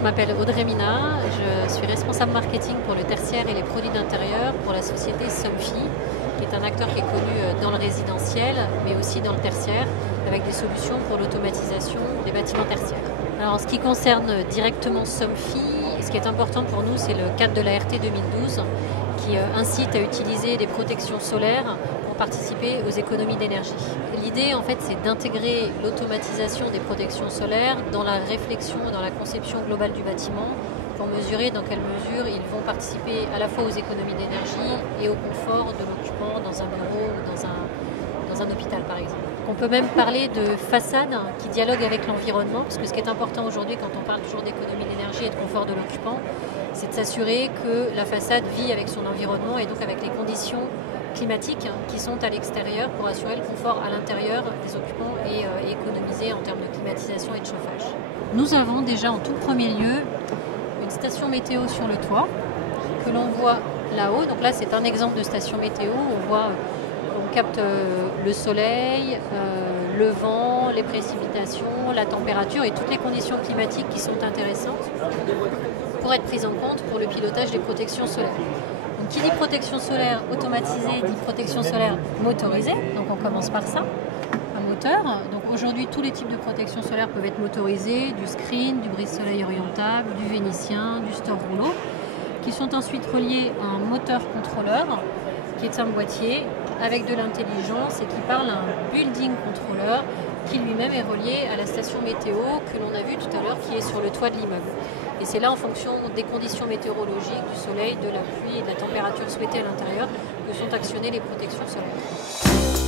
je m'appelle Audrey Mina, je suis responsable marketing pour le tertiaire et les produits d'intérieur pour la société Somfy, qui est un acteur qui est connu dans le résidentiel, mais aussi dans le tertiaire, avec des solutions pour l'automatisation des bâtiments tertiaires. Alors, en ce qui concerne directement Somfy, ce qui est important pour nous, c'est le cadre de la RT 2012, qui incite à utiliser des protections solaires pour participer aux économies d'énergie. L'idée, en fait, c'est d'intégrer l'automatisation des protections solaires dans la réflexion, dans la conception globale du bâtiment, pour mesurer dans quelle mesure ils vont participer à la fois aux économies d'énergie et au confort de l'occupant dans un bureau ou dans un hôpital, par exemple. On peut même parler de façade qui dialogue avec l'environnement, parce que ce qui est important aujourd'hui quand on parle toujours d'économie d'énergie et de confort de l'occupant, c'est de s'assurer que la façade vit avec son environnement et donc avec les conditions climatiques qui sont à l'extérieur pour assurer le confort à l'intérieur des occupants et économiser en termes de climatisation et de chauffage. Nous avons déjà en tout premier lieu une station météo sur le toit que l'on voit là-haut. Donc là, c'est un exemple de station météo. On capte le soleil, le vent, les précipitations, la température et toutes les conditions climatiques qui sont intéressantes pour être prises en compte pour le pilotage des protections solaires. Donc, qui dit protection solaire automatisée dit protection solaire motorisée. Donc on commence par ça, un moteur. Donc aujourd'hui, tous les types de protection solaire peuvent être motorisés, du screen, du brise-soleil orientable, du vénitien, du store rouleau, qui sont ensuite reliés à un moteur contrôleur qui est un boîtier avec de l'intelligence et qui parle à un building controller qui lui-même est relié à la station météo que l'on a vue tout à l'heure qui est sur le toit de l'immeuble. Et c'est là en fonction des conditions météorologiques, du soleil, de la pluie et de la température souhaitée à l'intérieur que sont actionnées les protections solaires.